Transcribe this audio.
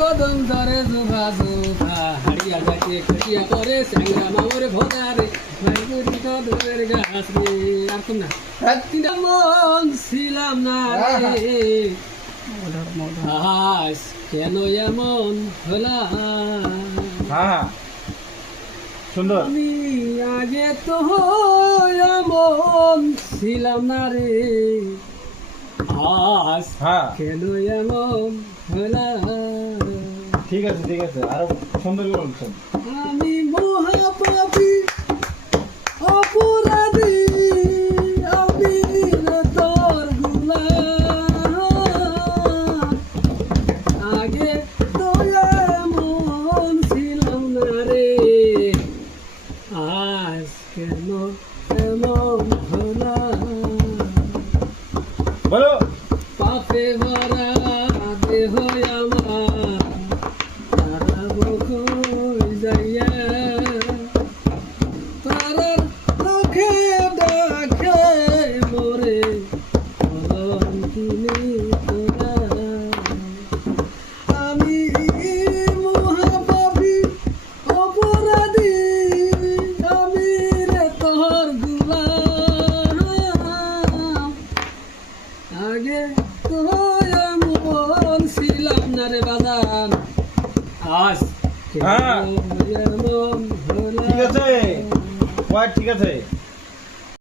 কদম ধরে জোভা জোভা হারিয়া যাচ্ছে খুশিয়া করে স্যাংরা মামরে ভোদারে মাইগুরি কদমের গাছ রে আর কোন না মন ছিলাম না রে আজ কেন এমন হলাম হ্যাঁ সুন্দর আমি আগে তো এমন ছিলাম না রে আজ হ্যাঁ কেন এমন হলাম ঠিক আছে আরো সুন্দর করে বলছেন আমি মহাপাপী অপরাধী আমি তোর গোলাম আগে তো এমন ছিলাম না রে আজ কেন এমন হলাম বলো পাপে ভরা দেহ আমার তারা বকই যাইয়া তারার চোখে ডাকে মোরে বলন তুমি তোরা আমি মহাপাপী অপরাধী আমি রে তোর গোলাম আগে তো এমন ছিলাম না রে বাজান আজ হ্যাঁ। কেন এমন হলাম ঠিক আছে ঠিক আছে